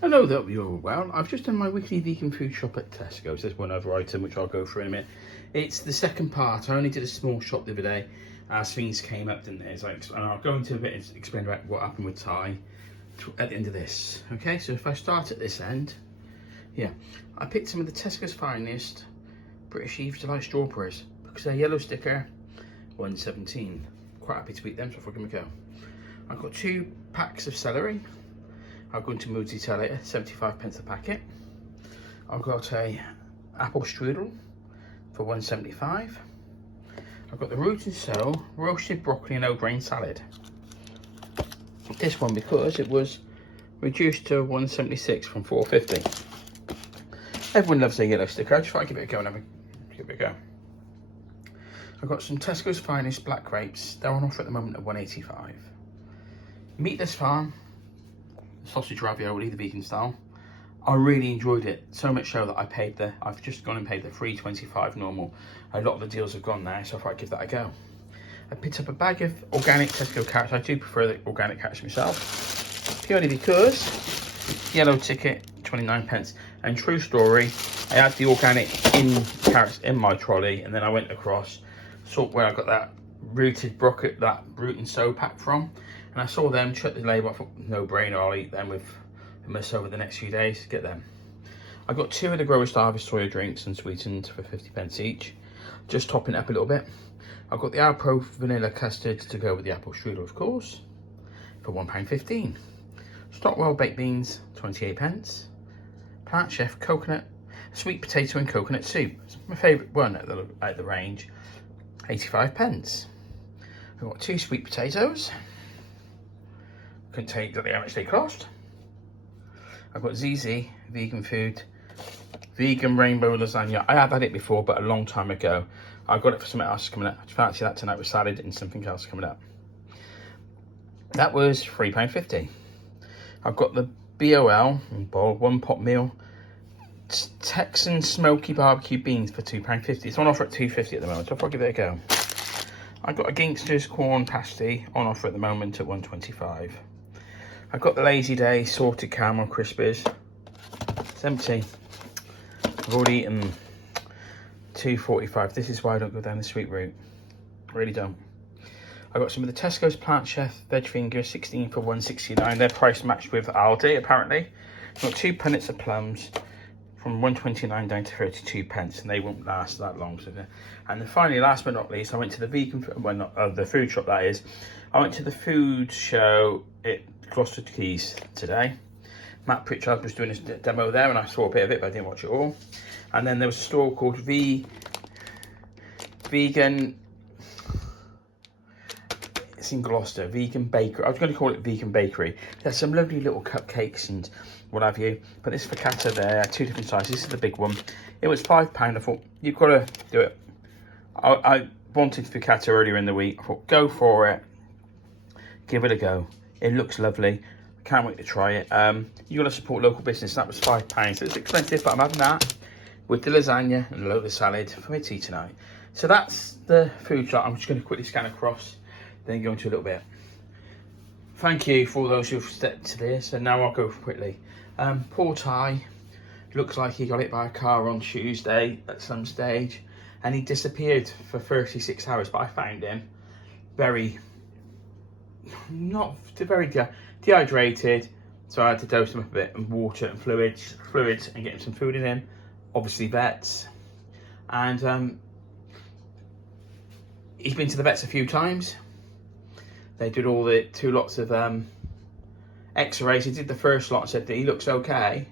Hello there, you're all well. I've just done my weekly vegan food shop at Tesco. So there's one other item which I'll go through in a minute. It's the second part. I only did a small shop the other day as things came up, didn't they? And I'll go into a bit and explain about what happened with Ty at the end of this. Okay, so if I start at this end, yeah, I picked some of the Tesco's finest British Eve's Delight strawberries because they're yellow sticker, 117. Quite happy to eat them, so I'll give them a go. I've got 2 packs of celery. I'll go into more detail later, 75p a packet. I've got a apple strudel for 175. I've got the root and soul roasted broccoli and O-grain salad. This one because it was reduced to 176 from 450. Everyone loves a yellow sticker. I just thought I'd give it a go and give it a go. I've got some Tesco's finest black grapes. They're on offer at the moment at 185. Meatless Farm sausage ravioli, the vegan style. I really enjoyed it, so much so that I've just gone and paid the $3.25 normal. A lot of the deals have gone now, so I thought I'd give that a go. I picked up a bag of organic Tesco carrots. I do prefer the organic carrots myself, purely because yellow ticket, 29p. And true story, I had the organic carrots in my trolley, and then I went across, saw where I got that rooted broccoli, that root and soul pack from. And I saw them, checked the label, I thought, no brainer, I'll eat them with hummus over the next few days, get them. I got 2 of the Growers Harvest soya drinks unsweetened for 50p each, just topping it up a little bit. I've got the Alpro vanilla custard to go with the apple strudel, of course, for £1.15. Stockwell baked beans, 28p. Plant Chef coconut, sweet potato and coconut soup. It's my favourite one at the range, 85p. I've got 2 sweet potatoes. Couldn't tell you exactly how much they cost. I've got ZZ vegan food, vegan rainbow lasagna. I have had it before, but a long time ago. I got it for something else coming up. I fancy that tonight with salad and something else coming up. That was £3.50. I've got the BOL bowl 1 pot meal Texan smoky barbecue beans for £2.50. It's on offer at £2.50 at the moment, so I'll give it a go. I've got a Gangster's corn pasty on offer at the moment at £1.25. I've got the Lazy Day sorted caramel crispies. It's empty. I've already eaten £2.45. This is why I don't go down the sweet route. Really don't. I've got some of the Tesco's Plant Chef veg fingers, 16 for £1.69. They're price matched with Aldi, apparently. I've got 2 punnets of plums from £1.29 down to 32p, and they won't last that long. So, and then finally, last but not least, I went to the vegan, well, not the food shop that is. I went to the food show at Gloucester Quays today. Matt Pritchard was doing a demo there, and I saw a bit of it, but I didn't watch it all. And then there was a store called Vegan. It's in Gloucester, Vegan Bakery. I was going to call it Vegan Bakery. There's some lovely little cupcakes and what have you. But this focaccia there, 2 different sizes. This is the big one. It was £5. I thought, you've got to do it. I wanted focaccia earlier in the week. I thought, go for it. Give it a go. It looks lovely. I can't wait to try it. You've got to support local business. That was £5. So it's expensive, but I'm having that with the lasagna and a load of salad for my tea tonight. So that's the food shop. I'm just going to quickly scan across, then go into a little bit. Thank you for those who've stepped to this, and now I'll go quickly. Poor Ty, looks like he got hit by a car on Tuesday at some stage, and he disappeared for 36 hours, but I found him very dehydrated, so I had to dose him up a bit and water and fluids and get him some food in him, obviously vets, and he's been to the vets a few times. They did all the 2 lots of x-rays. He did the first lot and said that he looks okay,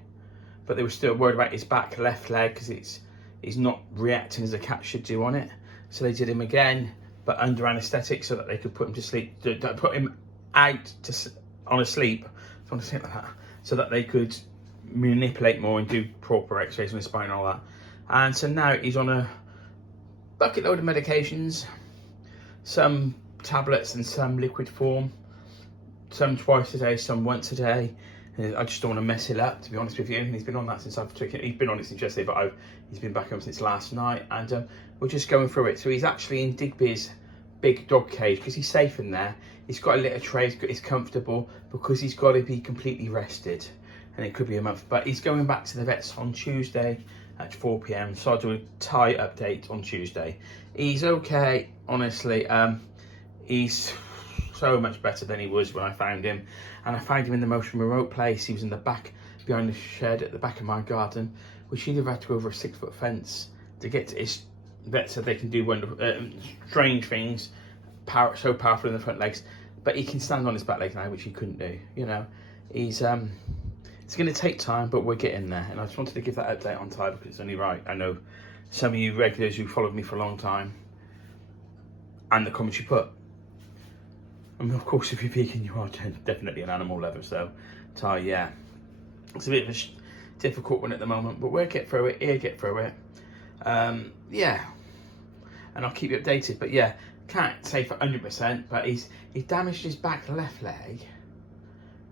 but they were still worried about his back left leg because he's not reacting as a cat should do on it. So they did him again, but under anaesthetic, so that they could put him to sleep, put him out on a sleep, if I want to say it like that, so that they could manipulate more and do proper x-rays on his spine and all that. And so now he's on a bucket load of medications, some tablets and some liquid form, some twice a day, some once a day. I just don't want to mess it up, to be honest with you. He's been on that since I've taken it. He's been on it since yesterday, but he's been back home since last night, and we're just going through it. So he's actually in Digby's big dog cage because he's safe in there. He's got a litter tray, he's comfortable because he's got to be completely rested. and it could be a month. But he's going back to the vets on Tuesday at 4 p.m. So I'll do a Ty update on Tuesday. He's okay, honestly. He's so much better than he was when I found him. And I found him in the most remote place. He was in the back, behind the shed at the back of my garden, which he'd have had to go over a 6-foot fence to get to his vet, so they can do strange things, so powerful in the front legs. But he can stand on his back legs now, which he couldn't do. You know, he's it's going to take time, but we're getting there. And I just wanted to give that update on Ty because it's only right. I know some of you regulars who followed me for a long time, and the comments you put. I mean, of course, if you're vegan, you are definitely an animal lover. So, Ty, yeah, it's a bit of a difficult one at the moment, but we'll get through it. He'll get through it. Yeah, and I'll keep you updated. But yeah, can't say for 100%, but he's damaged his back left leg,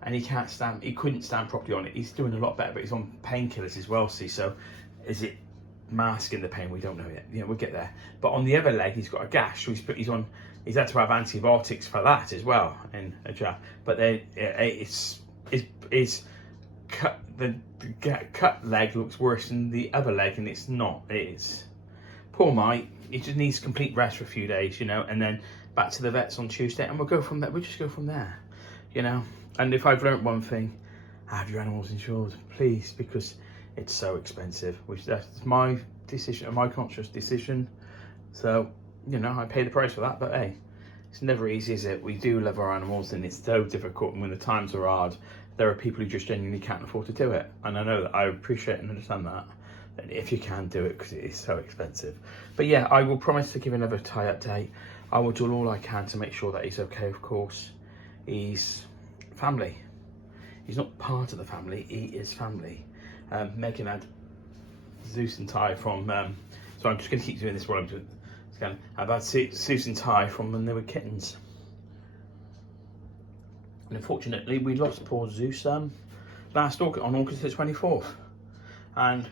and he can't stand. He couldn't stand properly on it. He's doing a lot better, but he's on painkillers as well. See, so is it masking the pain? We don't know yet. You know, we'll get there. But on the other leg, he's got a gash, so he's had to have antibiotics for that as well in a jar. But it's cut. The cut leg looks worse than the other leg, and it's not. It's poor Mike. He just needs complete rest for a few days, you know, and then back to the vets on Tuesday, and we'll go from there. We'll just go from there, you know. And if I've learnt one thing, have your animals insured, please, because it's so expensive. That's my decision, my conscious decision. So, you know, I pay the price for that. But hey, it's never easy, is it? We do love our animals, and it's so difficult. And when the times are hard, there are people who just genuinely can't afford to do it. And I know that, I appreciate and understand that. And if you can do it, because it is so expensive. But yeah, I will promise to give another Ty update. I will do all I can to make sure that he's okay, of course. He's family. He's not part of the family, he is family. Megan had Zeus and Ty from, so I'm just going to keep doing this while I'm doing it. I've had Zeus and Ty from when they were kittens. And unfortunately, we lost poor Zeus last August, on August the 24th. And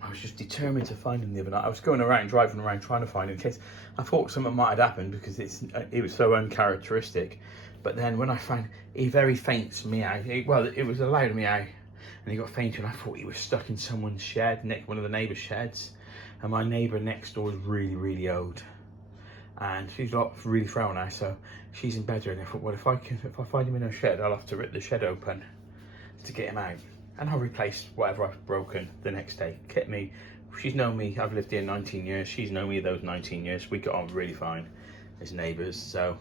I was just determined to find him the other night. I was driving around trying to find him in case I thought something might have happened, because it was so uncharacteristic. But then when I found, he very faint meow. It was a loud meow, and he got fainter, and I thought he was stuck in someone's shed, one of the neighbour's sheds. And my neighbour next door is really, really old, and she's got really frail now, so she's in bed. And I thought, well, if I find him in her shed, I'll have to rip the shed open to get him out, and I'll replace whatever I've broken the next day. Kit me, she's known me. I've lived here 19 years. She's known me those 19 years. We got on really fine as neighbours, so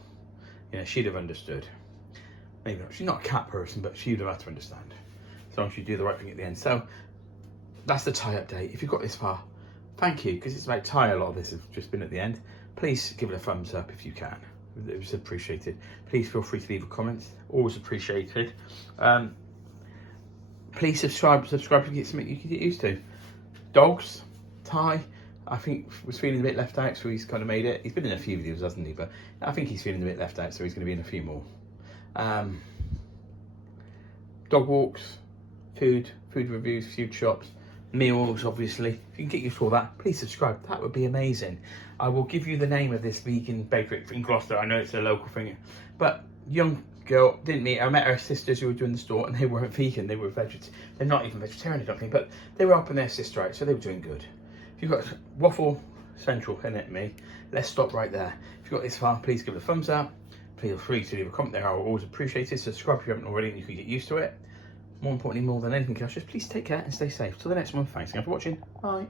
you know, she'd have understood. Maybe not. She's not a cat person, but she'd have had to understand. As long as you do the right thing at the end. So that's the Ty update. If you got this far, thank you, because it's about Ty. A lot of this has just been at the end. Please give it a thumbs up if you can. It was appreciated. Please feel free to leave a comment. Always appreciated. Please subscribe to get something you can get used to. Dogs, Ty, I think was feeling a bit left out, so he's kind of made it. He's been in a few videos, hasn't he? But I think he's feeling a bit left out, so he's going to be in a few more. Dog walks, food reviews, food shops, meals, obviously. If you can get used to all that, please subscribe. That would be amazing. I will give you the name of this vegan bakery in Gloucester. I know it's a local thing, but young girl, didn't meet. I met her sisters who were doing the store, and they weren't vegan. They were vegetarian. They're not even vegetarian, I don't think, but they were helping their sister out, so they were doing good. If you've got Waffle Central in it, me, let's stop right there. If you got this far, please give it a thumbs up. Feel free to leave a comment there. I will always appreciate it. Subscribe if you haven't already, and you can get used to it. More importantly, more than anything else, just please take care and stay safe. Till the next one, thanks again for watching. Bye.